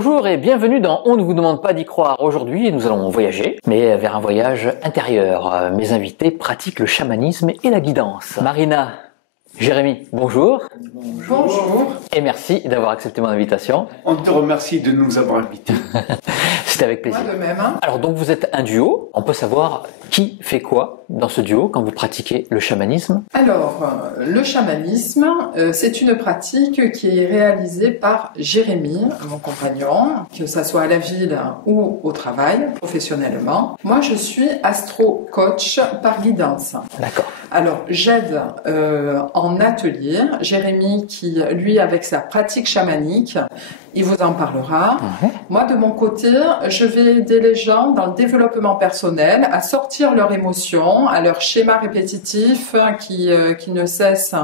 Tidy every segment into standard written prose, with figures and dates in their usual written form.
Bonjour et bienvenue dans On ne vous demande pas d'y croire. Aujourd'hui, nous allons voyager, mais vers un voyage intérieur. Mes invités pratiquent le chamanisme et la guidance. Marina, Jérémy, bonjour. Bonjour. Et merci d'avoir accepté mon invitation. On te remercie de nous avoir invités. C'était avec plaisir. Moi de même. Alors donc vous êtes un duo. On peut savoir qui fait quoi dans ce duo quand vous pratiquez le chamanisme? Alors, le chamanisme, c'est une pratique qui est réalisée par Jérémy, mon compagnon, que ça soit à la ville ou au travail, professionnellement. Moi, je suis astro-coach par guidance. D'accord. Alors, j'aide en atelier. Jérémy, qui, lui, avec sa pratique chamanique, il vous en parlera. Moi, de mon côté, je vais aider les gens dans le développement personnel à sortir leurs émotions, à leurs schémas répétitifs qui ne cessent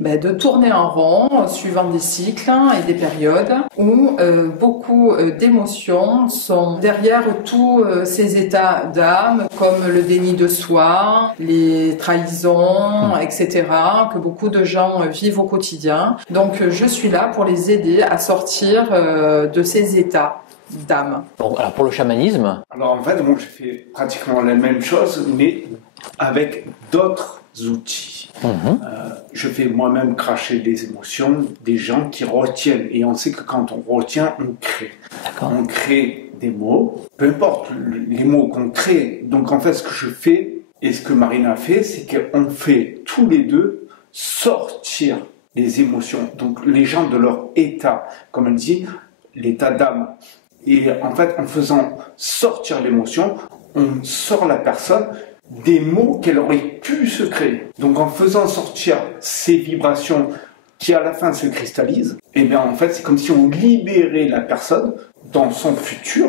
de tourner en rond, suivant des cycles et des périodes, où beaucoup d'émotions sont derrière tous ces états d'âme, comme le déni de soi, les trahisons, etc., que beaucoup de gens vivent au quotidien. Donc, je suis là pour les aider à sortir de ces états d'âme. Bon, alors pour le chamanisme... Alors en fait, moi, je fais pratiquement la même chose, mais avec d'autres outils. Je fais moi-même cracher des émotions des gens qui retiennent. Et on sait que quand on retient, on crée. On crée des mots, peu importe les mots qu'on crée. Donc en fait, ce que je fais, et ce que Marina fait, c'est qu'on fait tous les deux sortir les émotions. Donc les gens de leur état, comme elle dit, l'état d'âme. Et en fait, en faisant sortir l'émotion, on sort la personne des mots qu'elle aurait pu se créer. Donc en faisant sortir ces vibrations qui à la fin se cristallisent, et bien en fait c'est comme si on libérait la personne dans son futur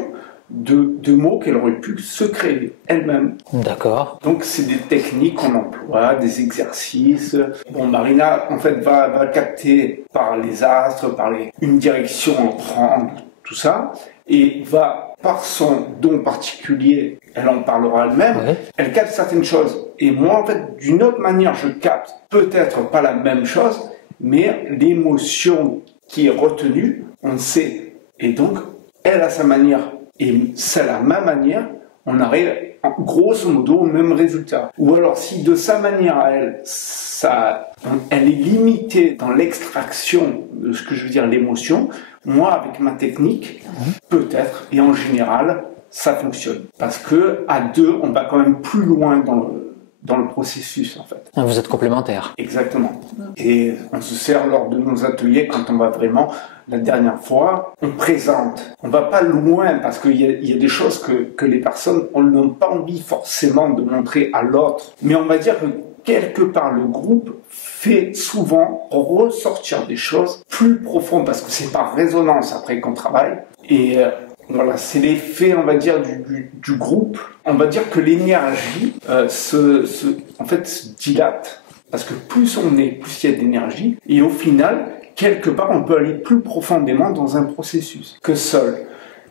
de mots qu'elle aurait pu se créer elle-même. D'accord. Donc c'est des techniques qu'on emploie, des exercices. Bon, Marina en fait va capter par les astres, par une direction à prendre, tout ça, et va par son don particulier, elle en parlera elle-même, elle capte certaines choses. Et moi en fait d'une autre manière je capte peut-être pas la même chose, mais l'émotion qui est retenue, on le sait. Et donc elle a sa manière. Et c'est la même manière, on arrive grosso modo au même résultat. Ou alors si de sa manière à elle, elle est limitée dans l'extraction de ce que je veux dire, l'émotion, moi avec ma technique, peut-être, et en général, ça fonctionne. Parce que à deux, on va quand même plus loin dans le processus en fait. Vous êtes complémentaires. Exactement. Et on se sert lors de nos ateliers quand on va vraiment... La dernière fois, on présente. On va pas loin parce qu'il y a des choses que les personnes n'ont pas envie forcément de montrer à l'autre. Mais on va dire que quelque part, le groupe fait souvent ressortir des choses plus profondes parce que c'est par résonance après qu'on travaille. Et voilà, c'est l'effet, on va dire, du groupe. On va dire que l'énergie en fait, se dilate. Parce que plus on est, plus il y a d'énergie. Et au final, quelque part, on peut aller plus profondément dans un processus que seul.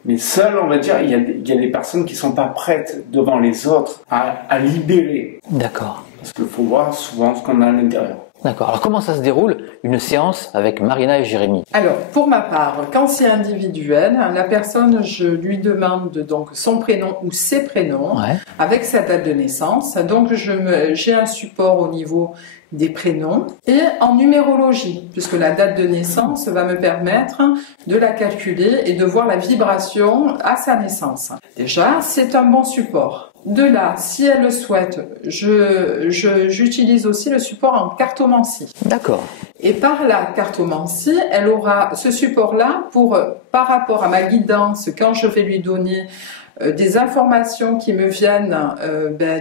Mais seul, on va dire, il y a des personnes qui ne sont pas prêtes devant les autres à libérer. D'accord. Parce qu'il faut voir souvent ce qu'on a à l'intérieur. D'accord. Alors comment ça se déroule une séance avec Marina et Jérémy? Alors, pour ma part, quand c'est individuel, la personne, je lui demande donc son prénom ou ses prénoms avec sa date de naissance. Donc, j'ai un support au niveau des prénoms et en numérologie, puisque la date de naissance va me permettre de la calculer et de voir la vibration à sa naissance. Déjà, c'est un bon support. De là, si elle le souhaite, j'utilise aussi le support en cartomancie. D'accord. Et par la cartomancie, elle aura ce support-là par rapport à ma guidance, quand je vais lui donner des informations qui me viennent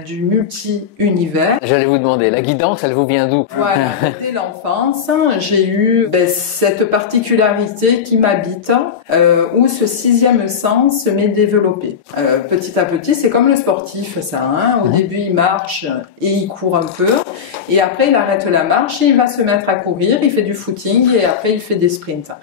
du multi-univers. J'allais vous demander, la guidance, elle vous vient d'où? Voilà, dès l'enfance, j'ai eu cette particularité qui m'habite, où ce sixième sens m'est développé. Petit à petit, c'est comme le sportif, ça. Au début, il marche et il court un peu, et après, il arrête la marche et il va se mettre à courir, il fait du footing et après, il fait des sprints.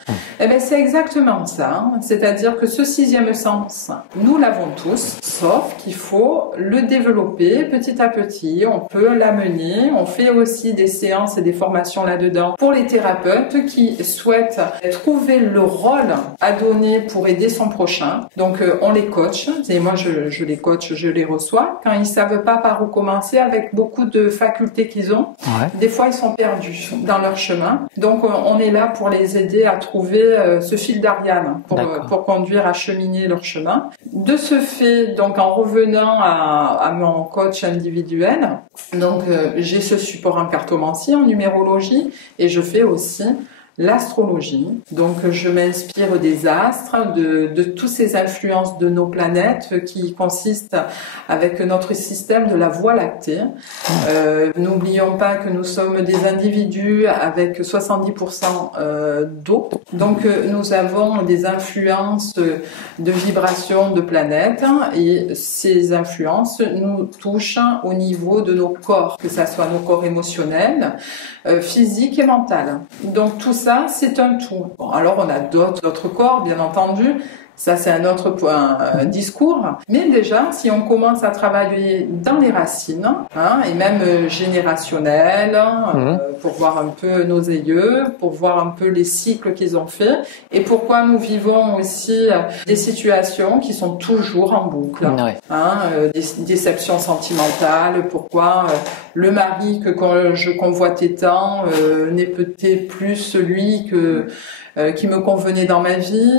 C'est exactement ça. C'est-à-dire que ce sixième sens, nous l'avons l'avons tous, sauf qu'il faut le développer petit à petit. On peut l'amener. On fait aussi des séances et des formations là-dedans pour les thérapeutes qui souhaitent trouver le rôle à donner pour aider son prochain. Donc, on les coach. Et moi, je les coach, je les reçois. Quand ils savent pas par où commencer avec beaucoup de facultés qu'ils ont, des fois, ils sont perdus dans leur chemin. Donc, on est là pour les aider à trouver ce fil d'Ariane pour conduire à cheminer leur chemin. De ce fait, donc en revenant à mon coach individuel, donc j'ai ce support en cartomancie, en numérologie, et je fais aussi l'astrologie. Donc je m'inspire des astres, de toutes ces influences de nos planètes qui consistent avec notre système de la Voie lactée. N'oublions pas que nous sommes des individus avec 70% d'eau. Donc nous avons des influences de vibrations de planètes et ces influences nous touchent au niveau de nos corps, que ce soit nos corps émotionnels, physiques et mentaux. Donc tout ça, c'est un tout. Bon, alors on a d'autres corps, bien entendu. Ça, c'est un autre point, discours. Mais déjà, si on commence à travailler dans les racines, et même générationnelles, pour voir un peu nos aïeux, pour voir un peu les cycles qu'ils ont fait, et pourquoi nous vivons aussi des situations qui sont toujours en boucle. Des déceptions sentimentales, pourquoi le mari que je convoitais tant n'est peut-être plus celui qui me convenait dans ma vie,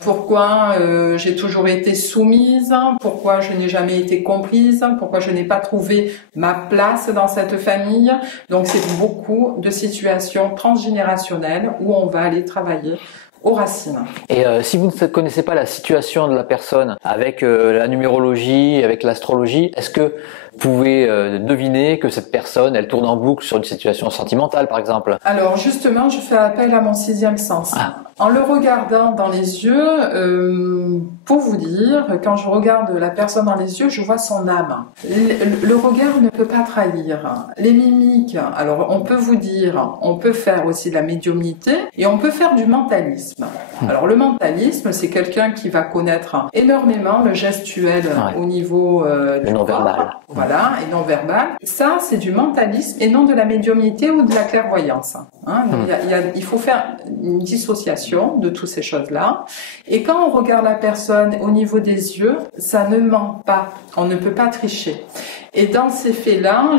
pourquoi j'ai toujours été soumise, pourquoi je n'ai jamais été comprise, pourquoi je n'ai pas trouvé ma place dans cette famille. Donc c'est beaucoup de situations transgénérationnelles où on va aller travailler aux racines. Et si vous ne connaissez pas la situation de la personne avec la numérologie, avec l'astrologie, est-ce que vous pouvez deviner que cette personne, elle tourne en boucle sur une situation sentimentale, par exemple? Alors justement, je fais appel à mon sixième sens. En le regardant dans les yeux, pour vous dire, quand je regarde la personne dans les yeux, je vois son âme. Le regard ne peut pas trahir. Les mimiques, alors on peut vous dire, on peut faire aussi de la médiumnité et on peut faire du mentalisme. Alors le mentalisme, c'est quelqu'un qui va connaître énormément le gestuel au niveau du non-verbal. Voilà, et non-verbal. Ça, c'est du mentalisme et non de la médiumnité ou de la clairvoyance. Donc, il faut faire une dissociation de toutes ces choses-là. Et quand on regarde la personne au niveau des yeux, ça ne ment pas. On ne peut pas tricher. Et dans ces faits-là,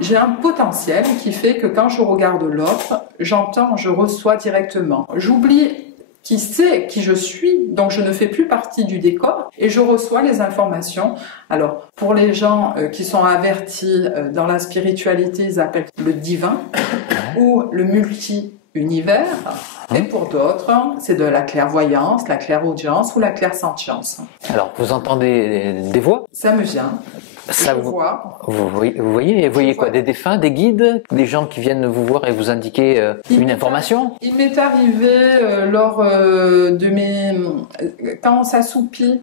j'ai un potentiel qui fait que quand je regarde l'autre, j'entends, je reçois directement. J'oublie qui sait qui je suis, donc je ne fais plus partie du décor et je reçois les informations. Alors, pour les gens qui sont avertis dans la spiritualité, ils appellent le divin ou le multi-univers. Et pour d'autres, c'est de la clairvoyance, la clairaudience ou la clairsentience. Alors, vous entendez des voix? Ça me vient. Ça, vous voyez quoi? Des défunts, des guides, des gens qui viennent vous voir et vous indiquer une information? Il m'est arrivé lors de quand on s'assoupit,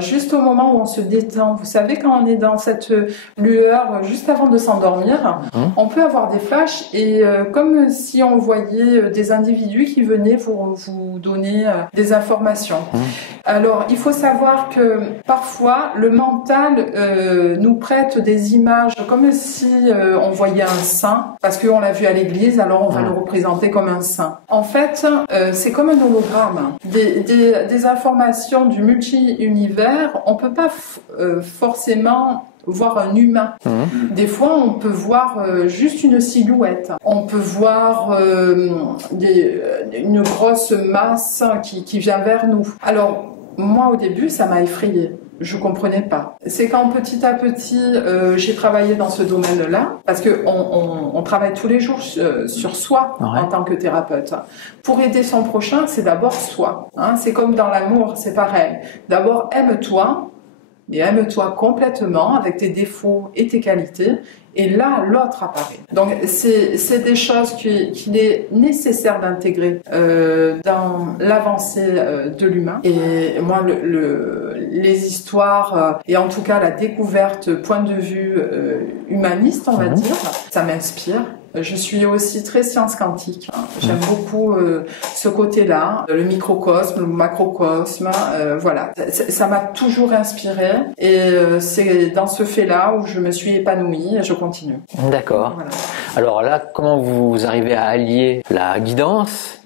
juste au moment où on se détend. Vous savez, quand on est dans cette lueur, juste avant de s'endormir, on peut avoir des flashs et comme si on voyait des individus qui venaient vous donner des informations. Alors, il faut savoir que parfois, le mental nous prête des images comme si on voyait un saint, parce qu'on l'a vu à l'église, alors on va le représenter comme un saint. En fait, c'est comme un hologramme. Des informations du multi-univers, on peut pas forcément voir un humain. Des fois, on peut voir juste une silhouette. On peut voir une grosse masse qui vient vers nous. Alors, moi, au début, ça m'a effrayée. Je comprenais pas. C'est quand petit à petit, j'ai travaillé dans ce domaine-là, parce que on travaille tous les jours sur soi en tant que thérapeute. Pour aider son prochain, c'est d'abord soi. C'est comme dans l'amour, c'est pareil. D'abord, aime-toi, et aime-toi complètement avec tes défauts et tes qualités. Et là, l'autre apparaît. Donc, c'est des choses qu'il est nécessaire d'intégrer dans l'avancée de l'humain. Et moi, les histoires, et en tout cas la découverte, point de vue humaniste, on va dire, ça m'inspire. Je suis aussi très science quantique. J'aime beaucoup ce côté-là, le microcosme, le macrocosme. Voilà, ça m'a toujours inspirée et c'est dans ce fait-là où je me suis épanouie et je continue. D'accord. Voilà. Alors là, comment vous arrivez à allier la guidance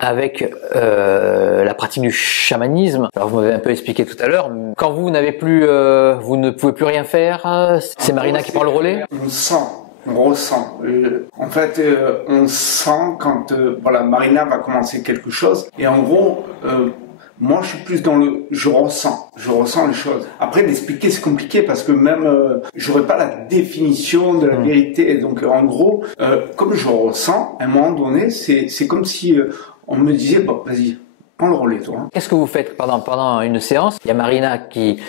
avec la pratique du chamanisme? Alors vous m'avez un peu expliqué tout à l'heure. Quand vous n'avez plus, vous ne pouvez plus rien faire, c'est Marina qui prend le relais? On sent. On ressent. En fait, on sent quand voilà, Marina va commencer quelque chose. Et en gros, moi, je suis plus dans le je ressens les choses. Après, l'expliquer, c'est compliqué parce que même j'aurais pas la définition de la vérité. Et donc, en gros, comme je ressens, à un moment donné, c'est comme si on me disait, bon, vas-y, prends le relais, toi. Hein. Qu'est-ce que vous faites pendant une séance? Il y a Marina qui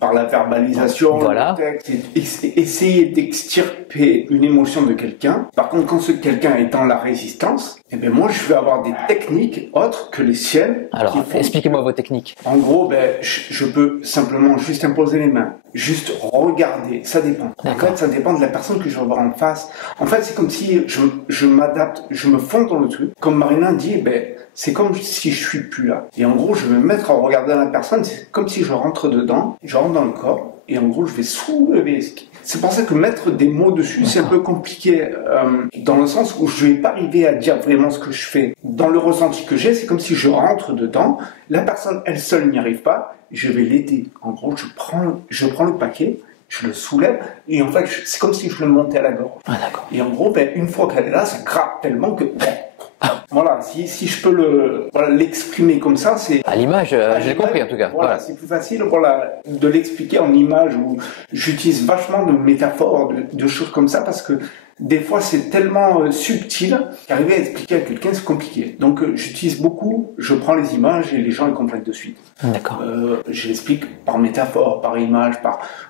par la verbalisation, voilà. Le texte, essayer d'extirper une émotion de quelqu'un. Par contre, quand ce quelqu'un est dans la résistance, eh ben moi, je vais avoir des techniques autres que les siennes. Alors, expliquez-moi vos techniques. En gros, je peux simplement juste imposer les mains, juste regarder. Ça dépend. En fait, ça dépend de la personne que je vais voir en face. En fait, c'est comme si je m'adapte, je me fonds dans le truc. Comme Marina dit, c'est comme si je suis plus là. Et en gros, je vais me mettre à regarder la personne. C'est comme si je rentre dedans, je rentre dans le corps. Et en gros, je vais soulever. C'est pour ça que mettre des mots dessus, c'est un peu compliqué, dans le sens où je vais pas arriver à dire vraiment ce que je fais. Dans le ressenti que j'ai, c'est comme si je rentre dedans. La personne, elle seule n'y arrive pas. Je vais l'aider. En gros, je prends le paquet, je le soulève, et en fait, c'est comme si je le montais à la gorge. Ah, d'accord. Et en gros, une fois qu'elle est là, ça gratte tellement que... Voilà, si je peux l'exprimer comme ça, c'est... À l'image, je l'ai compris en tout cas. Voilà, c'est plus facile de l'expliquer en image, où j'utilise vachement de métaphores, de choses comme ça, parce que des fois c'est tellement subtil qu'arriver à expliquer à quelqu'un c'est compliqué. Donc j'utilise beaucoup, je prends les images et les gens ils comprennent de suite. D'accord. Je l'explique par métaphore, par image,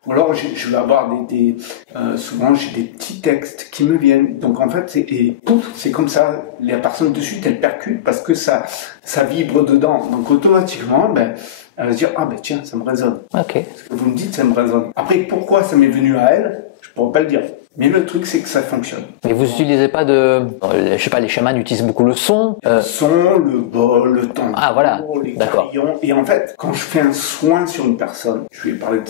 ou alors je vais avoir souvent j'ai des petits textes qui me viennent. Donc en fait c'est comme ça, la personne de suite elle percute parce que ça vibre dedans. Donc automatiquement elle va se dire tiens, ça me résonne. Ok. Ce que vous me dites ça me résonne. Après pourquoi ça m'est venu à elle, je pourrais pas le dire. Mais le truc, c'est que ça fonctionne. Mais vous utilisez pas je sais pas, les chamans utilisent beaucoup le son. Le son, le bol, le tambour, les carillons. Et en fait, quand je fais un soin sur une personne, je vais parler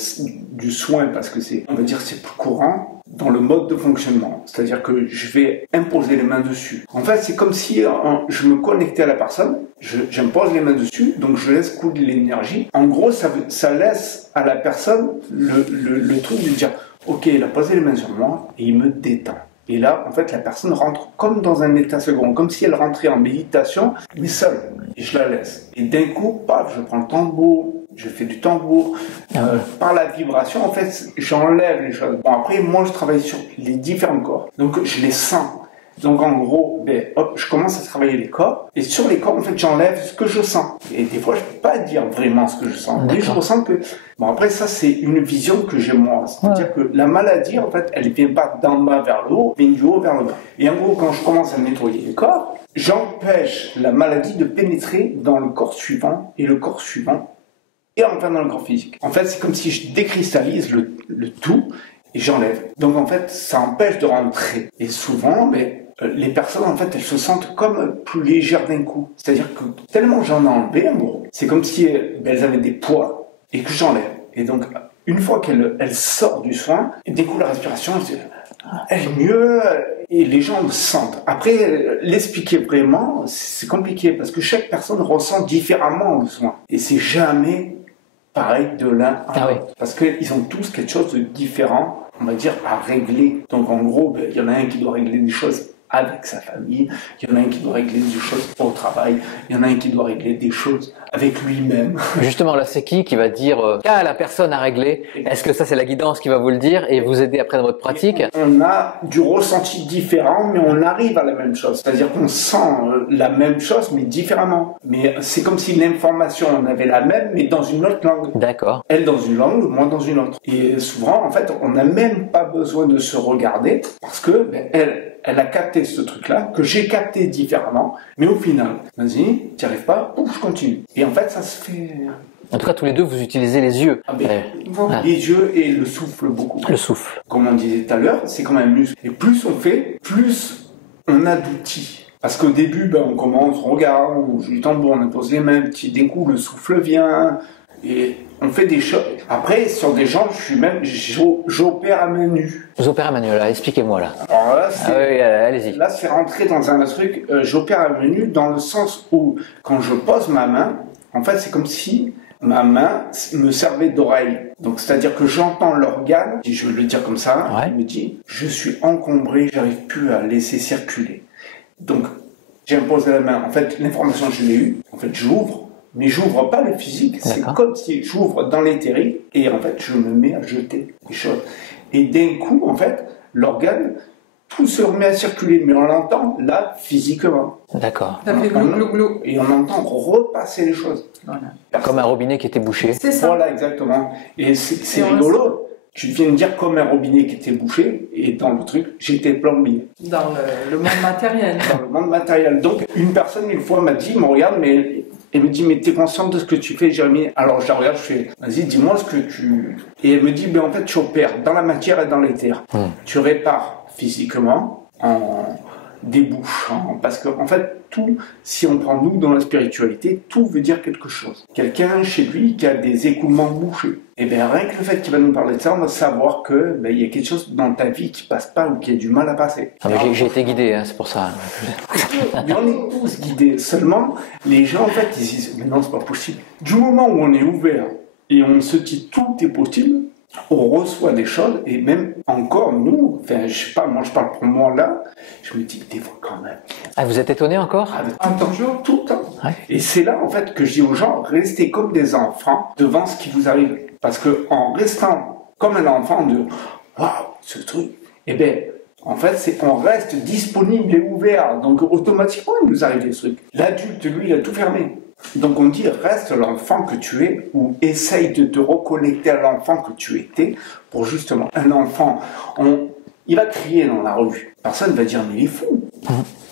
du soin parce que c'est plus courant dans le mode de fonctionnement. C'est-à-dire que je vais imposer les mains dessus. En fait, c'est comme si je me connectais à la personne, j'impose les mains dessus, donc je laisse couler l'énergie. En gros, ça laisse à la personne le truc de dire ok, il a posé les mains sur moi et il me détend. Et là, en fait, la personne rentre comme dans un état second, comme si elle rentrait en méditation, mais seule. Et je la laisse. Et d'un coup, paf, je prends le tambour, je fais du tambour. Par la vibration, en fait, j'enlève les choses. Bon, après, moi, je travaille sur les différents corps. Donc, je les sens. Donc en gros, je commence à travailler les corps, et sur les corps, en fait, j'enlève ce que je sens. Et des fois, je peux pas dire vraiment ce que je sens. Mais je ressens que... Bon, après, ça, c'est une vision que j'ai moi. C'est-à-dire que la maladie, en fait, elle vient pas d'en bas vers le haut, elle vient du haut vers le bas. Et en gros, quand je commence à nettoyer les corps, j'empêche la maladie de pénétrer dans le corps suivant, et le corps suivant, et enfin dans le corps physique. En fait, c'est comme si je décristallise le tout, et j'enlève. Donc en fait, ça empêche de rentrer. Et souvent, les personnes, en fait, elles se sentent comme plus légères d'un coup. C'est-à-dire que tellement j'en ai enlevé, en gros, c'est comme si elles avaient des poids et que j'enlève. Et donc, une fois qu'elle sort du soin, d'un coup, la respiration, elle est mieux et les gens le sentent. Après, l'expliquer vraiment, c'est compliqué parce que chaque personne ressent différemment le soin. Et c'est jamais pareil de l'un à l'autre. Parce qu'ils ont tous quelque chose de différent, on va dire, à régler. Donc, en gros, il y en a un qui doit régler des choses avec sa famille, il y en a un qui doit régler des choses au travail, il y en a un qui doit régler des choses avec lui-même. Justement, là, c'est qui va dire la personne à régler? Est-ce que ça, c'est la guidance qui va vous le dire et vous aider après dans votre pratique? On a du ressenti différent, mais on arrive à la même chose. C'est-à-dire qu'on sent la même chose, mais différemment. Mais c'est comme si l'information, on avait la même, mais dans une autre langue. D'accord. Elle dans une langue, moi dans une autre. Et souvent, en fait, on n'a même pas besoin de se regarder parce que elle a capté ce truc-là, que j'ai capté différemment, mais au final, vas-y, t'y arrives pas, pouf, je continue. Et en fait, ça se fait En tout cas, tous les deux, vous utilisez les yeux. Les yeux et le souffle beaucoup. Le souffle. Comme on disait tout à l'heure, c'est comme un muscle. Et plus on fait, plus on a d'outils. Parce qu'au début, on commence, on regarde, on joue du tambour, on pose les mains, petit d'un coup le souffle vient, et on fait des choses. Après, sur des gens, j'opère à main nue. Vous opérez à main nue, là, expliquez-moi là. Alors là, allez-y. Là, c'est rentré dans un truc, j'opère à main nue dans le sens où, quand je pose ma main, en fait, c'est comme si ma main me servait d'oreille. Donc, c'est-à-dire que j'entends l'organe, si je veux le dire comme ça, il me dit, je suis encombré, j'arrive plus à laisser circuler. Donc, j'impose la main. En fait, l'information, je l'ai eue. En fait, j'ouvre, mais j'ouvre pas le physique. C'est comme si j'ouvre dans l'éthérique et en fait, je me mets à jeter des choses. Et d'un coup, en fait, l'organe, tout se remet à circuler, mais on l'entend là, physiquement. D'accord. Et on entend repasser les choses. Voilà. Comme un robinet qui était bouché. C'est ça. Voilà, exactement. Et c'est rigolo. Tu viens de dire comme un robinet qui était bouché, et dans le truc, j'étais plombier. Dans le monde matériel. Dans le monde matériel. Donc, une personne, une fois, m'a dit, me regarde, mais elle me dit, mais t'es consciente de ce que tu fais, Jérémy? Alors, je la regarde, je fais, vas-y, dis-moi ce que tu... Et elle me dit, en fait, tu opères dans la matière et dans l'éther. Tu répares physiquement en débouchant. Parce que, en fait, tout, si on prend nous dans la spiritualité, tout veut dire quelque chose. Quelqu'un chez lui qui a des écoulements bouchés. Et bien, rien que le fait qu'il va nous parler de ça, on va savoir que il y a quelque chose dans ta vie qui passe pas ou qui a du mal à passer. J'ai été guidé, c'est pour ça. Mais on est tous guidés. Seulement, les gens, en fait, ils disent, mais non, c'est pas possible. Du moment où on est ouvert et on se dit tout est possible, on reçoit des choses, et même encore nous, enfin, je sais pas, moi je parle pour moi là, je me dis des fois quand même. Ah, vous êtes étonné encore? Tout le temps. Ouais. Et c'est là en fait que je dis aux gens, restez comme des enfants devant ce qui vous arrive. Parce que en restant comme un enfant de waouh, ce truc, eh bien, en fait, c'est qu'on reste disponible et ouvert. Donc automatiquement, il nous arrive des trucs. L'adulte, lui, il a tout fermé. Donc on dit, reste l'enfant que tu es, ou essaye de te reconnecter à l'enfant que tu étais, pour justement, un enfant, il va crier dans la rue. Personne ne va dire, mais il est fou.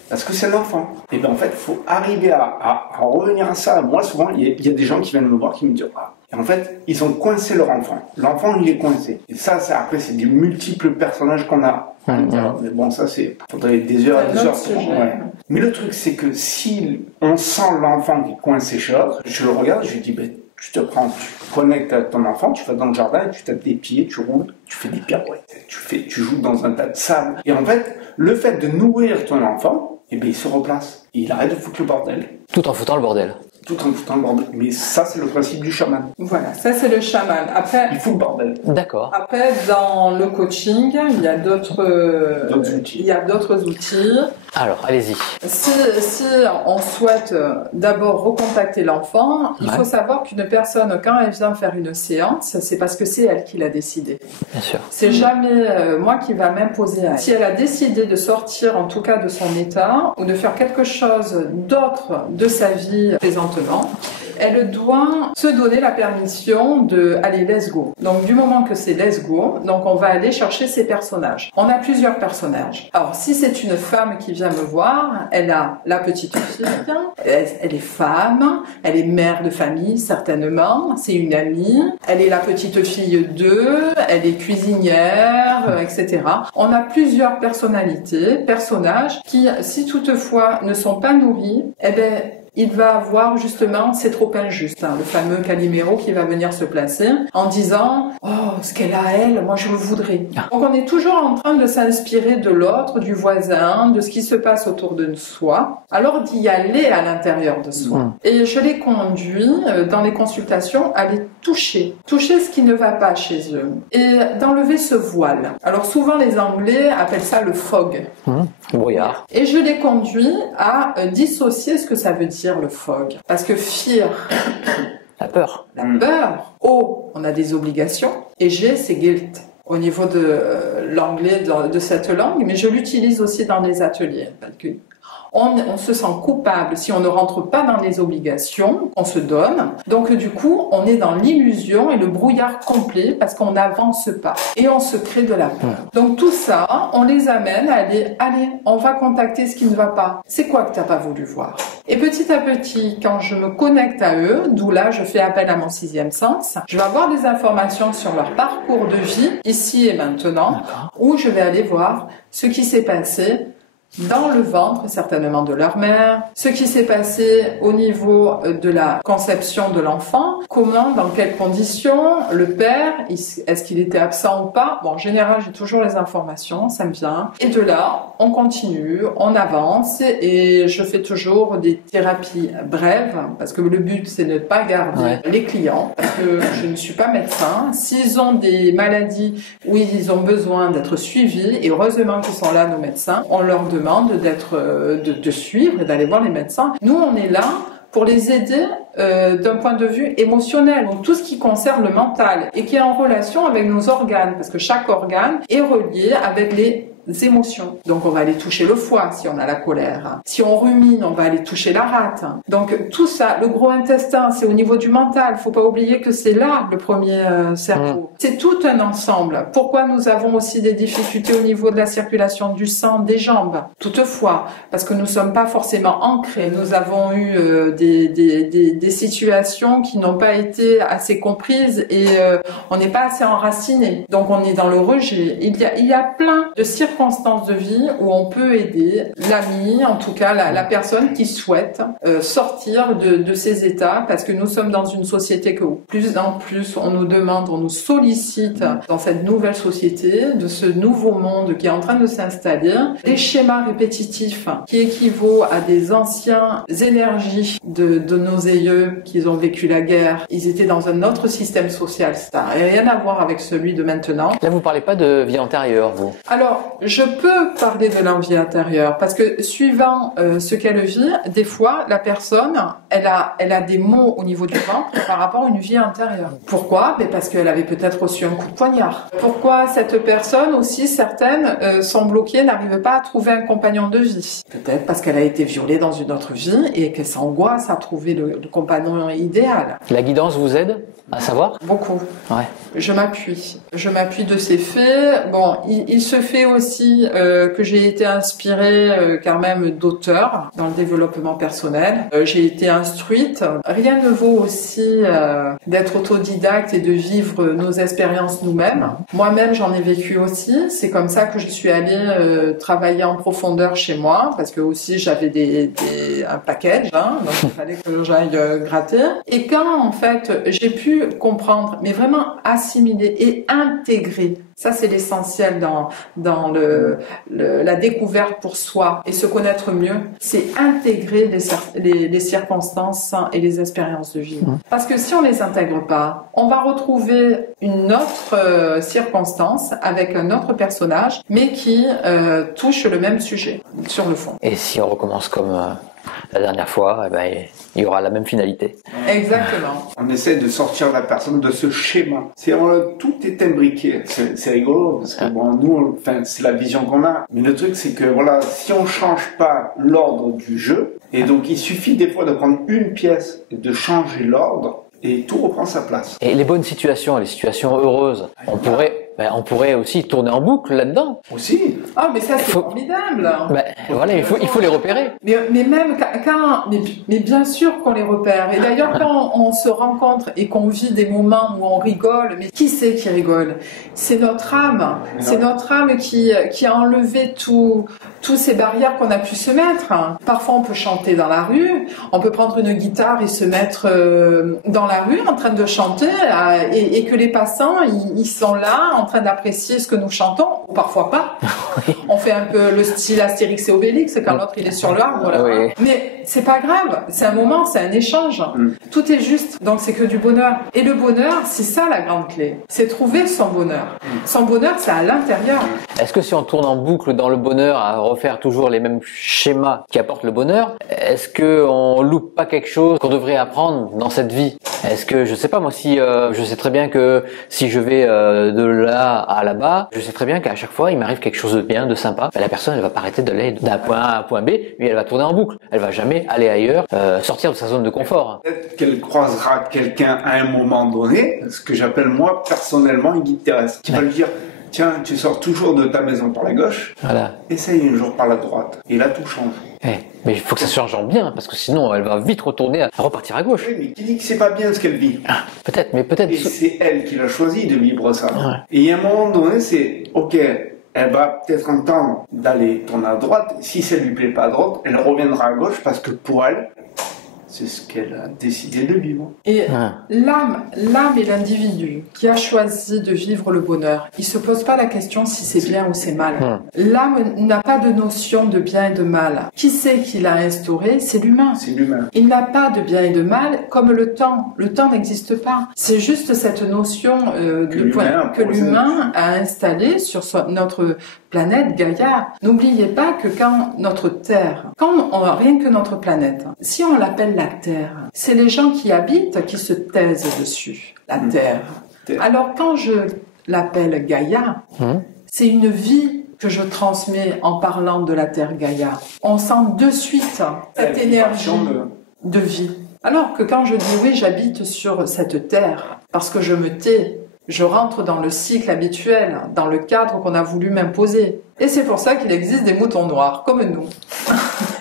Parce que c'est l'enfant. Et bien en fait, il faut arriver à revenir à ça. Moi, souvent, il y a des gens qui viennent me voir qui me disent, ah. Et en fait, ils ont coincé leur enfant. L'enfant, il est coincé. Et ça, après, c'est des multiples personnages qu'on a. Mais bon, ça, faudrait des heures et des heures. Ouais. Mais le truc, c'est que si on sent l'enfant qui coince ses choses, je le regarde, je lui dis, tu te prends, tu connectes à ton enfant, tu vas dans le jardin, tu tapes des pieds, tu roules, tu fais des pirouettes, tu joues dans un tas de sable. Et en fait, le fait de nourrir ton enfant, eh bien, il se replace. Et il arrête de foutre le bordel. Tout en foutant le bordel. Tout en foutant le bordel. Mais ça, c'est le principe du chaman. Voilà, ça c'est le chaman. Après, il fout le bordel. D'accord. Après, dans le coaching, il y a d'autres outils. Il y a d'autres outils. Alors, allez-y. Si on souhaite d'abord recontacter l'enfant, il faut savoir qu'une personne, quand elle vient faire une séance, c'est parce que c'est elle qui l'a décidé. Bien sûr. C'est jamais moi qui va m'imposer à elle. Si elle a décidé de sortir, en tout cas, de son état, ou de faire quelque chose d'autre de sa vie présentement, elle doit se donner la permission de aller let's go. Donc du moment que c'est let's go, donc on va aller chercher ces personnages. On a plusieurs personnages. Alors si c'est une femme qui vient me voir, elle a la petite fille, elle est femme, elle est mère de famille certainement, c'est une amie, elle est la petite fille d'eux, elle est cuisinière, etc. On a plusieurs personnages qui, si toutefois ne sont pas nourris, eh ben il va avoir justement, c'est trop injuste, le fameux Calimero qui va venir se placer en disant « Oh, ce qu'elle a elle, moi je le voudrais ». Donc on est toujours en train de s'inspirer de l'autre, du voisin, de ce qui se passe autour de soi, alors d'y aller à l'intérieur de soi. Et je les conduis dans les consultations à les toucher ce qui ne va pas chez eux et d'enlever ce voile. Alors souvent les Anglais appellent ça le fog. Brouillard. Et je les conduis à dissocier ce que ça veut dire le fog. Parce que fear, la peur. La peur. O, on a des obligations. Et G, c'est guilt. Au niveau de l'anglais, de cette langue, mais je l'utilise aussi dans les ateliers. Parce que on se sent coupable si on ne rentre pas dans les obligations qu'on se donne. Donc du coup, on est dans l'illusion et le brouillard complet parce qu'on n'avance pas et on se crée de la peur. Donc tout ça, on les amène à aller, allez, on va contacter ce qui ne va pas. C'est quoi que t'as pas voulu voir? Et petit à petit, quand je me connecte à eux, d'où là je fais appel à mon sixième sens, je vais avoir des informations sur leur parcours de vie, ici et maintenant, où je vais aller voir ce qui s'est passé dans le ventre, certainement de leur mère, ce qui s'est passé au niveau de la conception de l'enfant, comment, dans quelles conditions, le père, est-ce qu'il était absent ou pas. Bon, en général, j'ai toujours les informations, ça me vient. Et de là, on continue, on avance et je fais toujours des thérapies brèves parce que le but, c'est de ne pas garder les clients parce que je ne suis pas médecin. S'ils ont des maladies où ils ont besoin d'être suivis, et heureusement qu'ils sont là, nos médecins, on leur demande de suivre et d'aller voir les médecins. Nous, on est là pour les aider d'un point de vue émotionnel, donc tout ce qui concerne le mental et qui est en relation avec nos organes, parce que chaque organe est relié avec les émotions. Donc on va aller toucher le foie si on a la colère. Si on rumine, on va aller toucher la rate. Donc tout ça, le gros intestin, c'est au niveau du mental. Faut pas oublier que c'est là le premier cerveau. C'est tout un ensemble. Pourquoi nous avons aussi des difficultés au niveau de la circulation du sang, des jambes? Toutefois, parce que nous sommes pas forcément ancrés. Nous avons eu des situations qui n'ont pas été assez comprises et on n'est pas assez enracinés. Donc on est dans le rejet. Il y a plein de circonstances de vie où on peut aider l'ami, en tout cas la personne qui souhaite sortir de ces états, parce que nous sommes dans une société que plus en plus on nous demande, on nous sollicite dans cette nouvelle société, de ce nouveau monde qui est en train de s'installer, des schémas répétitifs qui équivaut à des anciennes énergies de nos aïeux qui ont vécu la guerre. Ils étaient dans un autre système social, ça n'a rien à voir avec celui de maintenant. Là, vous parlez pas de vie antérieure, vous? Alors, je peux parler de l'envie intérieure parce que suivant ce qu'elle vit, des fois, la personne, elle a des mots au niveau du ventre par rapport à une vie antérieure. Pourquoi? Parce qu'elle avait peut-être reçu un coup de poignard. Pourquoi cette personne aussi, certaines sont bloquées, n'arrivent pas à trouver un compagnon de vie? Peut-être parce qu'elle a été violée dans une autre vie et qu'elle s'angoisse à trouver le compagnon idéal. La guidance vous aide à savoir? Beaucoup. Ouais. Je m'appuie de ces faits. Bon, il se fait aussi que j'ai été inspirée quand même d'auteurs dans le développement personnel. J'ai été instruite. Rien ne vaut aussi d'être autodidacte et de vivre nos expériences nous-mêmes. Moi-même, j'en ai vécu aussi. C'est comme ça que je suis allée travailler en profondeur chez moi, parce que aussi j'avais un package, donc il fallait que j'aille gratter. Et quand en fait j'ai pu comprendre, mais vraiment assimiler et intégrer. Ça, c'est l'essentiel dans la découverte pour soi et se connaître mieux. C'est intégrer les circonstances et les expériences de vie. Parce que si on les intègre pas, on va retrouver une autre circonstance avec un autre personnage, mais qui touche le même sujet sur le fond. Et si on recommence comme la dernière fois, il y aura la même finalité. Exactement. On essaie de sortir la personne de ce schéma. Tout est imbriqué. C'est rigolo parce que nous, c'est la vision qu'on a. Mais le truc, c'est que si on change pas l'ordre du jeu, et donc il suffit des fois de prendre une pièce et de changer l'ordre, et tout reprend sa place. Et les bonnes situations, les situations heureuses, on pourrait aussi tourner en boucle là-dedans. Aussi. Ah, mais ça, c'est formidable. Il faut les repérer. Mais même mais bien sûr qu'on les repère. Et d'ailleurs, quand on se rencontre et qu'on vit des moments où on rigole, mais qui c'est qui rigole? C'est notre âme. C'est notre âme qui a enlevé toutes ces barrières qu'on a pu se mettre. Parfois, on peut chanter dans la rue. On peut prendre une guitare et se mettre dans la rue en train de chanter et que les passants, ils sont là en train d'apprécier ce que nous chantons, ou parfois pas. On fait un peu le style Astérix et Obélix quand l'autre il est sur l'arbre. Oui. Mais c'est pas grave, c'est un moment, c'est un échange. Tout est juste, donc c'est que du bonheur. Et le bonheur, c'est ça la grande clé. C'est trouver son bonheur. Son bonheur, c'est à l'intérieur. Est-ce que si on tourne en boucle dans le bonheur, à refaire toujours les mêmes schémas qui apportent le bonheur, est-ce que on loupe pas quelque chose qu'on devrait apprendre dans cette vie? Est-ce que, je sais pas moi, si je sais très bien que si je vais de là à là-bas, je sais très bien qu'à chaque fois il m'arrive quelque chose de bien, de sympa, la personne elle va pas arrêter d'aller d'un point A à un point B, mais elle va tourner en boucle. Elle va jamais aller ailleurs, sortir de sa zone de confort. Peut-être qu'elle croisera quelqu'un à un moment donné, ce que j'appelle moi personnellement une guide terrestre, qui va lui dire: tiens, tu sors toujours de ta maison par la gauche, Voilà. essaye un jour par la droite. Et là, tout change. Mais il faut que ça change en bien, parce que sinon elle va vite retourner à repartir à gauche. Oui, mais qui dit que c'est pas bien ce qu'elle vit? Peut-être, mais peut-être. Et c'est elle qui l'a choisi de vivre ça. Ouais. Et à un moment donné, c'est ok, elle va peut-être entendre d'aller tourner à droite. Si ça lui plaît pas à droite, elle reviendra à gauche parce que pour elle, c'est ce qu'elle a décidé de vivre. Et l'âme et l'individu qui a choisi de vivre le bonheur, il se pose pas la question si c'est bien ou c'est mal. L'âme n'a pas de notion de bien et de mal. Qui c'est qui l'a instauré? C'est l'humain. C'est l'humain. Il n'a pas de bien et de mal comme le temps. Le temps n'existe pas. C'est juste cette notion que l'humain a installée sur notre planète Gaïa. N'oubliez pas que quand notre Terre, rien que notre planète, si on l'appelle la Terre, c'est les gens qui habitent qui se taisent dessus, la Terre. Alors quand je l'appelle Gaïa, c'est une vie que je transmets en parlant de la Terre Gaïa. On sent de suite cette énergie de vie. Alors que quand je dis oui, j'habite sur cette Terre, parce que je me tais, je rentre dans le cycle habituel, dans le cadre qu'on a voulu m'imposer. Et c'est pour ça qu'il existe des moutons noirs, comme nous.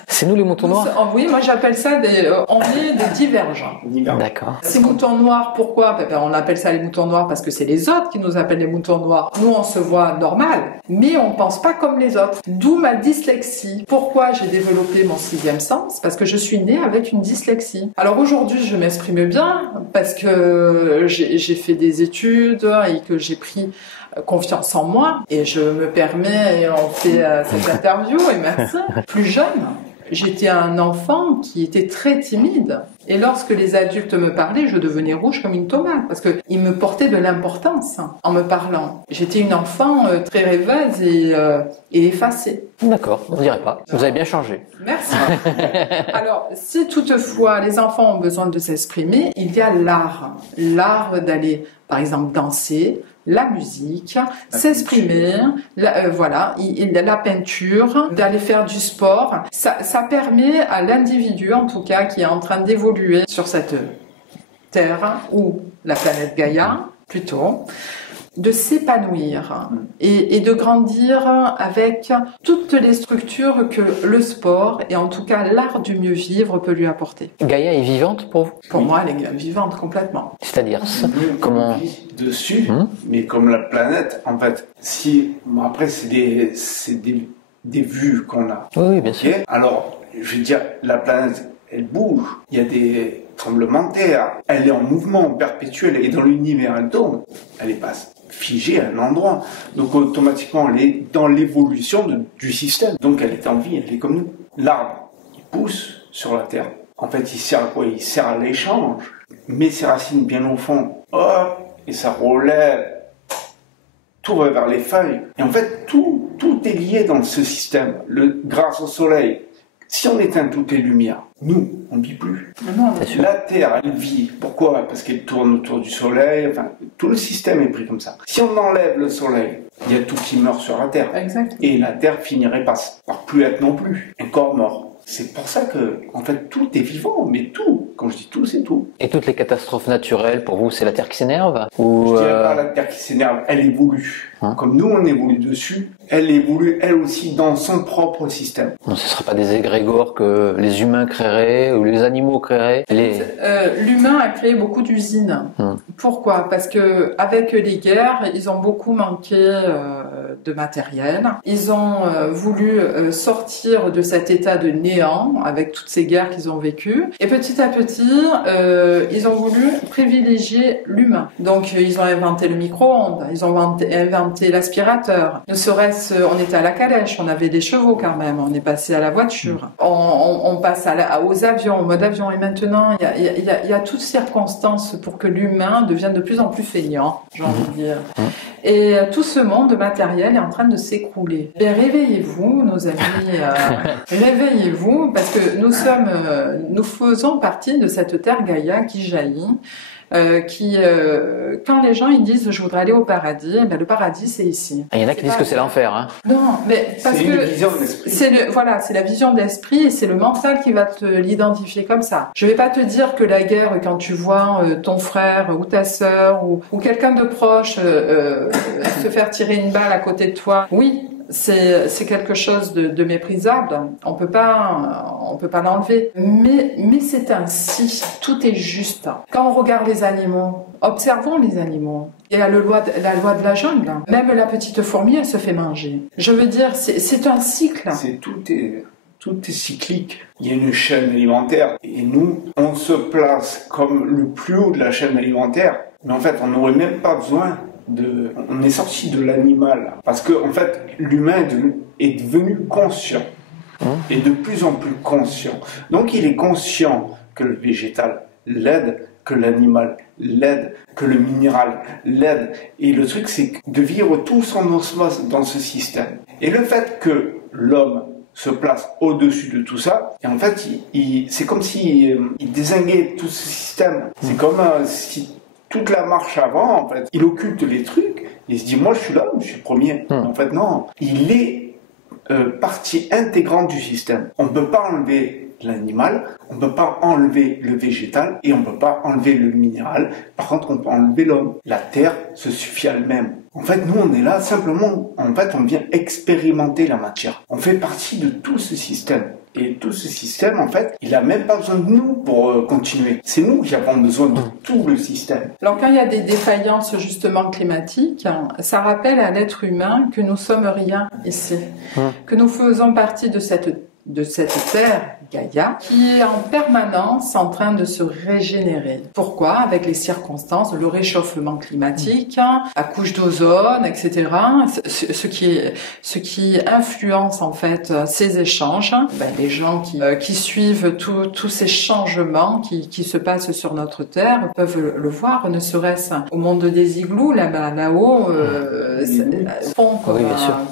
C'est nous les moutons noirs? Oui, moi j'appelle ça on est des divergents. D'accord. Ces moutons noirs, pourquoi? On appelle ça les moutons noirs parce que c'est les autres qui nous appellent les moutons noirs. Nous, on se voit normal, mais on pense pas comme les autres. D'où ma dyslexie. Pourquoi j'ai développé mon 6e sens? Parce que je suis née avec une dyslexie. Alors aujourd'hui, je m'exprime bien parce que j'ai fait des études et que j'ai pris confiance en moi et je me permets, et on fait cette interview, et merci. Plus jeune, j'étais un enfant qui était très timide. Et lorsque les adultes me parlaient, je devenais rouge comme une tomate parce qu'ils me portaient de l'importance en me parlant. J'étais une enfant très rêveuse et effacée. D'accord, on ne dirait pas. Vous avez bien changé. Merci. Alors, si toutefois les enfants ont besoin de s'exprimer, il y a l'art. L'art d'aller, par exemple, danser, la musique, s'exprimer, la peinture, d'aller faire du sport. Ça permet à l'individu, en tout cas, qui est en train d'évoluer sur cette Terre, ou la planète Gaïa, plutôt, de s'épanouir et de grandir avec toutes les structures que le sport et en tout cas l'art du mieux vivre peut lui apporter. Gaïa est vivante pour vous? Pour moi, elle est vivante complètement. C'est-à-dire comment dessus, mais comme la planète, en fait. Après c'est des vues qu'on a. Oui, bien sûr. Alors, je veux dire, la planète, elle bouge. Il y a des tremblements de terre. Elle est en mouvement perpétuel et dans l'univers, elle tourne. Elle n'est pas figée à un endroit. Donc automatiquement, elle est dans l'évolution du système. Donc elle est en vie, elle est comme nous. L'arbre, il pousse sur la terre. En fait, il sert à quoi? Il sert à l'échange. Met ses racines bien au fond. Hop, et ça relève. Tout va vers les feuilles. Et en fait, tout est lié dans ce système. Grâce au soleil. Si on éteint toutes les lumières, nous, on ne vit plus. Non, la Terre, elle vit. Pourquoi? Parce qu'elle tourne autour du soleil. Enfin, tout le système est pris comme ça. Si on enlève le soleil, il y a tout qui meurt sur la Terre. Exact. Et la Terre finirait par plus être non plus un corps mort. C'est pour ça que, en fait, tout est vivant, mais tout. Quand je dis tout, c'est tout. Et toutes les catastrophes naturelles, pour vous, c'est la Terre qui s'énerve? Je dirais pas la Terre qui s'énerve, elle évolue. Comme nous, on évolue dessus, elle évolue, elle aussi, dans son propre système. Non, ce ne sera pas des égrégores que les humains créeraient ou les animaux créeraient. L'humain a créé beaucoup d'usines. Pourquoi? Parce que avec les guerres, ils ont beaucoup manqué de matériel. Ils ont voulu sortir de cet état de néant avec toutes ces guerres qu'ils ont vécues. Et petit à petit, ils ont voulu privilégier l'humain. Donc, ils ont inventé le micro-ondes, ils ont inventé l'aspirateur. Ne serait-ce, on était à la calèche, on avait des chevaux quand même, on est passé à la voiture. On passe aux avions, au mode avion. Et maintenant, il y a toutes circonstances pour que l'humain devienne de plus en plus feignant, j'ai envie de dire. Et tout ce monde matériel est en train de s'écrouler. Et réveillez-vous, nos amis, réveillez-vous, parce que nous faisons partie de cette terre Gaïa qui jaillit. Quand les gens ils disent je voudrais aller au paradis, ben le paradis c'est ici. Il y en a qui disent que c'est l'enfer. Hein. Non, mais parce que c'est la vision d'esprit et c'est le mental qui va te l'identifier comme ça. Je vais pas te dire que la guerre, quand tu vois ton frère ou ta sœur ou quelqu'un de proche se faire tirer une balle à côté de toi, oui. C'est quelque chose de méprisable. On peut pas l'enlever. Mais c'est ainsi. Tout est juste. Quand on regarde les animaux, observons les animaux. Il y a la loi de la jungle. Même la petite fourmi, elle se fait manger. Je veux dire, c'est un cycle. Tout est cyclique. Il y a une chaîne alimentaire. Et nous, on se place comme le plus haut de la chaîne alimentaire. Mais en fait, on n'aurait même pas besoin on est sorti de l'animal parce que en fait l'humain est devenu conscient et de plus en plus conscient. Donc il est conscient que le végétal l'aide, que l'animal l'aide, que le minéral l'aide. Et le truc c'est de vivre tous en osmose dans ce système. Et le fait que l'homme se place au-dessus de tout ça, et en fait c'est comme si il dézinguait tout ce système. C'est comme si toute la marche avant, en fait, il occulte les trucs, il se dit, moi je suis là, je suis le premier. En fait, non, il est partie intégrante du système. On ne peut pas enlever l'animal, on ne peut pas enlever le végétal, et on ne peut pas enlever le minéral. Par contre, on peut enlever l'homme. La terre se suffit à elle-même. En fait, nous, on est là simplement, en fait, on vient expérimenter la matière. On fait partie de tout ce système. Et tout ce système, en fait, il n'a même pas besoin de nous pour continuer. C'est nous qui avons besoin de tout le système. Alors quand il y a des défaillances justement climatiques, ça rappelle à l'être humain que nous sommes rien ici. Que nous faisons partie de cette terre Gaïa qui est en permanence en train de se régénérer. Pourquoi? Avec les circonstances, le réchauffement climatique, la couche d'ozone, etc. Ce qui influence en fait ces échanges. Les gens qui suivent tous ces changements qui se passent sur notre terre peuvent le voir, ne serait-ce au monde des igloos, là-haut, fond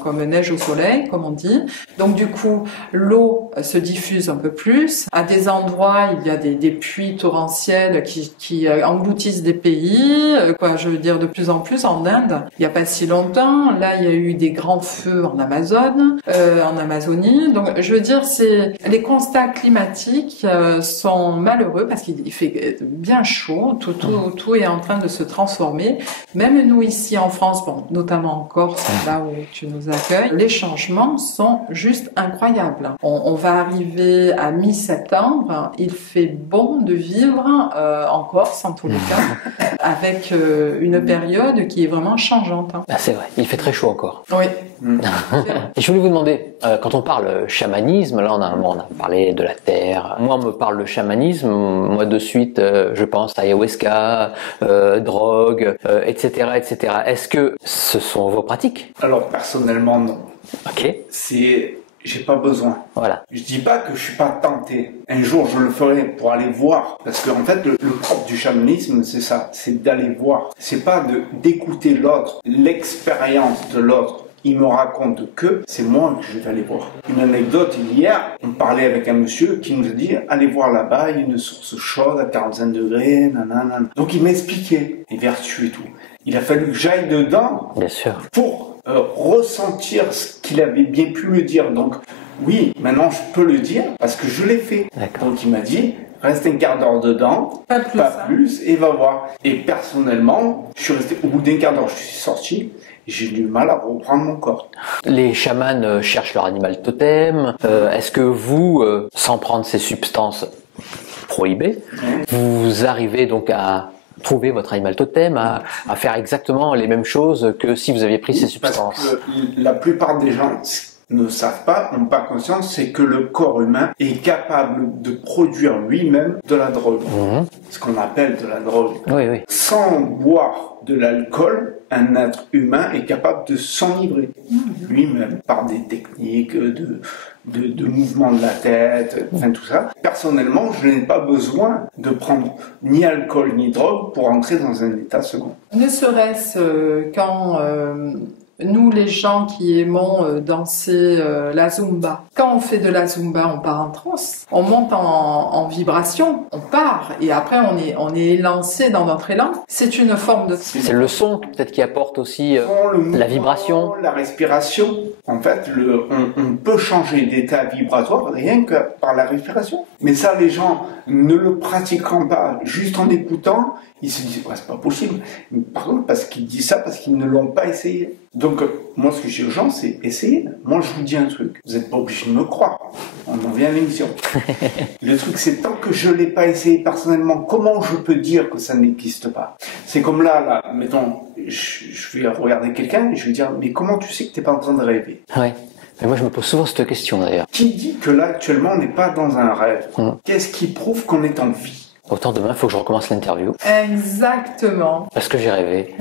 comme neige au soleil, comme on dit. Donc du coup, l'eau se diffuse un peu plus. À des endroits, il y a des puits torrentiels qui engloutissent des pays. Je veux dire, de plus en plus en Inde. Il n'y a pas si longtemps, là, il y a eu des grands feux en Amazonie. Donc, je veux dire, les constats climatiques sont malheureux parce qu'il fait bien chaud. Tout est en train de se transformer. Même nous ici en France, notamment en Corse, là où tu nous accueilles, les changements sont juste incroyables. On va arriver à mi-septembre, il fait bon de vivre en Corse, en tous les cas, avec une période qui est vraiment changeante. C'est vrai, il fait très chaud encore. Oui. Et je voulais vous demander, quand on parle chamanisme, là on a parlé de la terre, moi on me parle de chamanisme, moi de suite je pense à ayahuasca, drogue, etc., etc. Est-ce que ce sont vos pratiques? Alors personnellement non. Ok. J'ai pas besoin. Voilà. Je dis pas que je suis pas tenté. Un jour, je le ferai pour aller voir. Parce qu'en fait, le propre du chamanisme, c'est ça. C'est d'aller voir. C'est pas d'écouter l'autre. L'expérience de l'autre. Il me raconte que c'est moi que je vais aller voir. Une anecdote, hier, on parlait avec un monsieur qui nous a dit « Allez voir là-bas, il y a une source chaude à 45 degrés, nanana. » Donc il m'expliquait les vertus et tout. Il a fallu que j'aille dedans. Bien sûr. Pour ressentir ce qu'il avait bien pu me dire. Donc oui, maintenant je peux le dire parce que je l'ai fait. Donc il m'a dit reste un quart d'heure dedans, pas plus, et va voir. Et personnellement, je suis resté au bout d'un quart d'heure, je suis sorti. J'ai du mal à reprendre mon corps. Les chamans cherchent leur animal totem. Est-ce que vous, sans prendre ces substances prohibées, vous arrivez donc à trouver votre animal totem, à faire exactement les mêmes choses que si vous aviez pris ces substances? Parce que la plupart des gens, ne savent pas, n'ont pas conscience, c'est que le corps humain est capable de produire lui-même de la drogue. Ce qu'on appelle de la drogue. Oui, oui. Sans boire de l'alcool, un être humain est capable de s'enivrer lui-même par des techniques de mouvement de la tête, enfin tout ça. Personnellement, je n'ai pas besoin de prendre ni alcool ni drogue pour entrer dans un état second. Ne serait-ce quand nous, les gens qui aimons danser la Zumba, quand on fait de la Zumba, on part en transe, on monte en vibration, on part, et après on est lancé dans notre élan. C'est une forme de... C'est le son peut-être qui apporte aussi la vibration. La respiration. En fait, on peut changer d'état vibratoire rien que par la respiration. Mais ça, les gens ne le pratiqueront pas juste en écoutant. Ils se disent, ouais, c'est pas possible. Par contre, parce qu'ils disent ça, parce qu'ils ne l'ont pas essayé. Donc, moi, ce que je dis aux gens, c'est essayer. Moi, je vous dis un truc. Vous n'êtes pas obligé de me croire. On en vient à l'émission. Le truc, c'est tant que je l'ai pas essayé personnellement, comment je peux dire que ça n'existe pas? C'est comme là, mettons, je vais regarder quelqu'un et je vais dire, mais comment tu sais que t'es pas en train de rêver? Ouais. Mais moi, je me pose souvent cette question d'ailleurs. Qui dit que là, actuellement, on n'est pas dans un rêve? Qu'est-ce qui prouve qu'on est en vie? Autant demain, il faut que je recommence l'interview. Exactement. Parce que j'ai rêvé.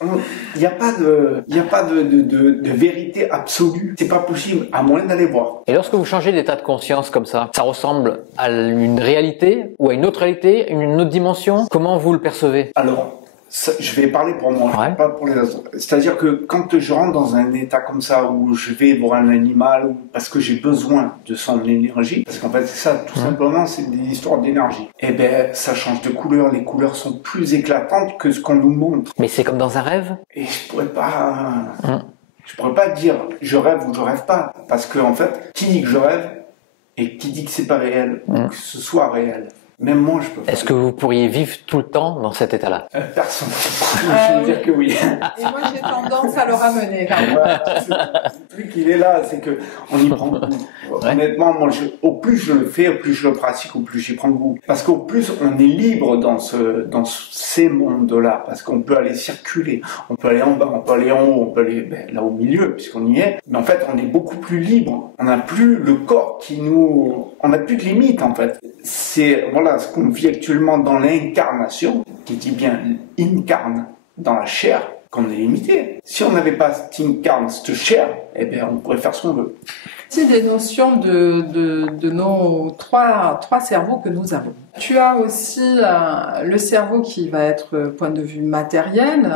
Il n'y a pas de vérité absolue. C'est pas possible, à moins d'aller voir. Et lorsque vous changez d'état de conscience comme ça ressemble à une réalité ou à une autre réalité, une autre dimension? Comment vous le percevez? Alors, ça, je vais parler pour moi, pas pour les autres. C'est-à-dire que quand je rentre dans un état comme ça, où je vais voir un animal, parce que j'ai besoin de son énergie, parce qu'en fait c'est ça, tout simplement, c'est des histoires d'énergie. Eh ben, ça change de couleur, les couleurs sont plus éclatantes que ce qu'on nous montre. Mais c'est comme dans un rêve? Et je pourrais pas dire je rêve ou je rêve pas, parce que en fait, qui dit que je rêve et qui dit que c'est pas réel, ou que ce soit réel? Même moi, je peux pas. Est-ce que vous pourriez vivre tout le temps dans cet état-là? Personne. Je veux dire que oui. Et moi, j'ai tendance à le ramener. Voilà, le truc, il est là, c'est que on y prend goût. Honnêtement, moi, au plus je le fais, au plus je le pratique, au plus j'y prends goût. Parce qu'au plus on est libre dans ces mondes-là, parce qu'on peut aller circuler, on peut aller en bas, on peut aller en haut, on peut aller là au milieu, puisqu'on y est. Mais en fait, on est beaucoup plus libre. On n'a plus le corps on n'a plus de limites en fait. C'est ce qu'on vit actuellement dans l'incarnation, qui dit bien incarne dans la chair, qu'on est limité. Si on n'avait pas cette incarne, cette chair, eh bien on pourrait faire ce qu'on veut. C'est des notions de nos trois cerveaux que nous avons. Tu as aussi le cerveau qui va être point de vue matériel,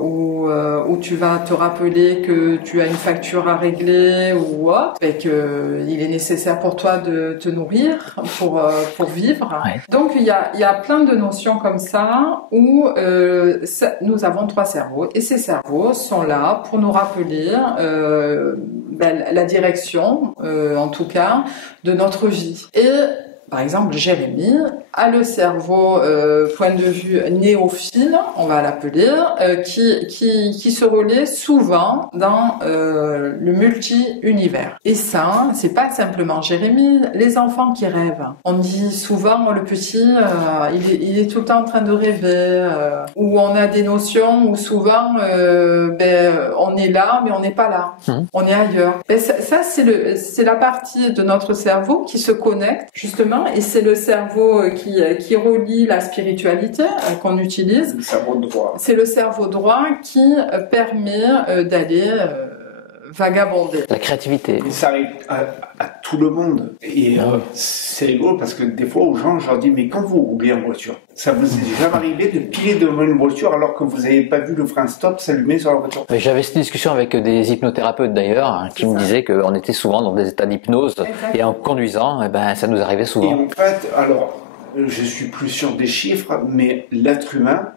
où tu vas te rappeler que tu as une facture à régler ou autre, et que il est nécessaire pour toi de te nourrir pour vivre. Ouais. Donc il y a plein de notions comme ça où nous avons trois cerveaux, et ces cerveaux sont là pour nous rappeler la direction, en tout cas, de notre vie. Et par exemple, Jérémy a le cerveau, point de vue néophile, on va l'appeler, qui se relaie souvent dans le multi-univers. Et ça, c'est pas simplement Jérémy, les enfants qui rêvent. On dit souvent, le petit, il est tout le temps en train de rêver, où on a des notions où souvent, on est là, mais on n'est pas là. On est ailleurs. Ça c'est la partie de notre cerveau qui se connecte, justement, et c'est le cerveau qui relie la spiritualité qu'on utilise. Le cerveau droit. C'est le cerveau droit qui permet d'aller vagabonder. La créativité. Et ça arrive à tout le monde. Et c'est rigolo parce que des fois aux gens, je leur dis, mais quand vous roulez en voiture, ça vous est jamais arrivé de piler devant une voiture alors que vous n'avez pas vu le frein stop s'allumer sur la voiture? J'avais cette discussion avec des hypnothérapeutes d'ailleurs, qui me disaient qu'on était souvent dans des états d'hypnose. Et en conduisant, ça nous arrivait souvent. Et en fait, alors, je suis plus sûr des chiffres, mais l'être humain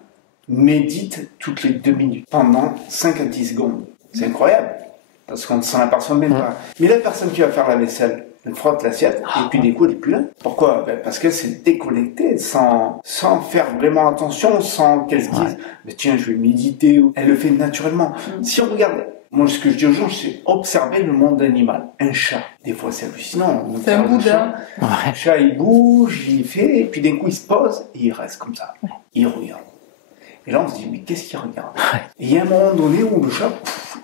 médite toutes les 2 minutes, pendant 5 à 10 secondes. C'est incroyable, parce qu'on ne s'en aperçoit même pas. Mais la personne qui va faire la vaisselle, elle frotte l'assiette, et puis des coups, elle n'est plus là. Pourquoi? Parce qu'elle s'est déconnectée, sans faire vraiment attention, sans qu'elle se dise, mais tiens, je vais méditer. Elle le fait naturellement. Si on regarde, moi, ce que je dis aux gens, c'est observer le monde animal. Un chat, des fois, c'est hallucinant. C'est un Bouddha. Un chat, il bouge, il fait, et puis d'un coup, il se pose, et il reste comme ça. Il regarde. Et là, on se dit, mais qu'est-ce qu'il regarde? Et il y a un moment donné où le chat,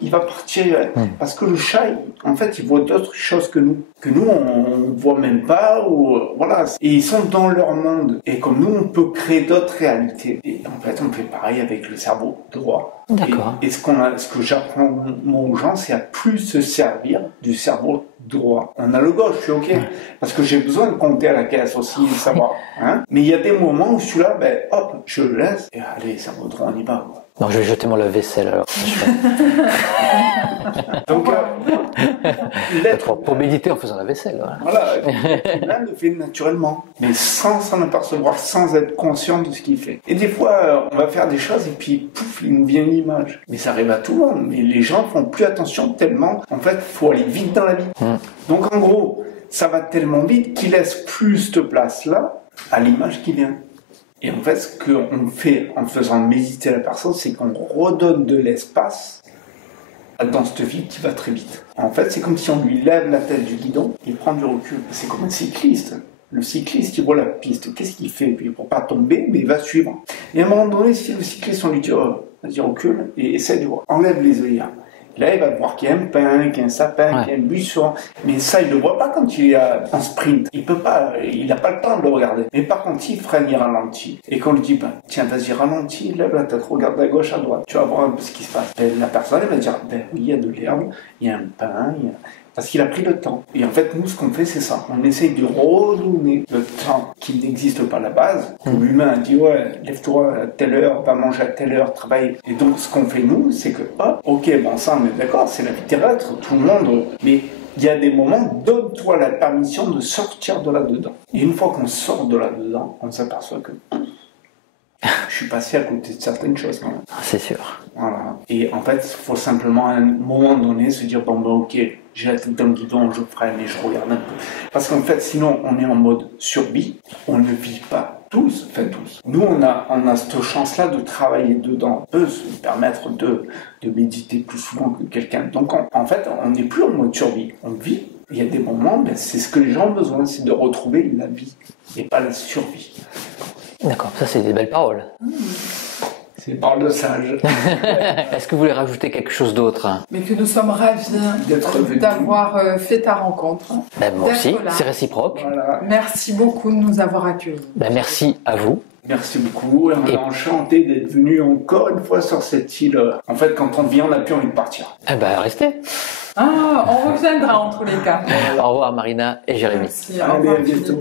il va partir. Parce que le chat, en fait, il voit d'autres choses que nous on voit même pas, ou voilà. Et ils sont dans leur monde. Et comme nous, on peut créer d'autres réalités. Et en fait, on fait pareil avec le cerveau droit. D'accord. Et ce que j'apprends aux gens, c'est à plus se servir du cerveau droit. On a le gauche, je suis ok, parce que j'ai besoin de compter à la caisse aussi, savoir. Hein. Mais il y a des moments où je suis là, ben hop, je le laisse. Et allez, cerveau droit, on y va. Non, je vais jeter mon lave-vaisselle alors. Donc, pour méditer en faisant la vaisselle. Voilà, l'âme le fait naturellement, mais sans s'en apercevoir, sans être conscient de ce qu'il fait. Et des fois, on va faire des choses et puis, pouf, il nous vient une image. Mais ça arrive à tout le monde, mais les gens font plus attention tellement, en fait, faut aller vite dans la vie. Donc en gros, ça va tellement vite qu'il laisse plus de place là, à l'image qui vient. Et en fait, ce qu'on fait en faisant méditer la personne, c'est qu'on redonne de l'espace dans cette vie qui va très vite. En fait, c'est comme si on lui lève la tête du guidon, il prend du recul. C'est comme un cycliste. Le cycliste, il voit la piste. Qu'est-ce qu'il fait? Puis pour pas tomber, mais il va suivre. Et à un moment donné, si le cycliste, on lui dit, oh, vas-y, recule, et essaie de voir. Enlève les œillères. Là, il va voir qu'il y a un pin, qu'il y a un sapin, qu'il y a un buisson. Mais ça, il ne le voit pas quand il est en sprint. Il peut pas, il n'a pas le temps de le regarder. Mais par contre, il freine, il ralentit. Et qu'on lui dit, ben, tiens, vas-y, ralentis, lève la tête, regarde à gauche, à droite. Tu vas voir un peu ce qui se passe. Ben, la personne, elle va dire, ben oui, il y a de l'herbe, il y a un pin, parce qu'il a pris le temps. Et en fait, nous, ce qu'on fait, c'est ça. On essaye de redonner le temps qui n'existe pas à la base. L'humain dit, ouais, lève-toi à telle heure, va manger à telle heure, travaille. Et donc, ce qu'on fait, nous, c'est que, hop, ok, bon, ça, on est d'accord, c'est la vie terrestre, tout le monde. Mais il y a des moments, donne-toi la permission de sortir de là-dedans. Et une fois qu'on sort de là-dedans, on s'aperçoit que je suis passé à côté de certaines choses quand même. C'est sûr. Voilà. Et en fait, il faut simplement à un moment donné se dire, bon ben ok, j'ai la tête dans le guidon, je freine et je regarde un peu. Parce qu'en fait, sinon, on est en mode survie, on ne vit pas tous, enfin tous. Nous, on a cette chance-là de travailler dedans, on peut se permettre de méditer plus souvent que quelqu'un. Donc en fait, on n'est plus en mode survie, on vit. Il y a des moments, ben, c'est ce que les gens ont besoin, c'est de retrouver la vie et pas la survie. D'accord, ça c'est des belles paroles. C'est des paroles de sage. Est-ce que vous voulez rajouter quelque chose d'autre? Mais que nous sommes ravis d'avoir fait ta rencontre. Ben, moi aussi, c'est réciproque. Voilà. Merci beaucoup de nous avoir accueillis. Ben, merci à vous. Merci beaucoup. On est enchanté d'être venu encore une fois sur cette île. En fait, quand on vient, on n'a plus envie de partir. Eh ben, restez. Ah, on reviendra en tous les cas. Au revoir Marina et Jérémy. Merci, Allez, à bientôt.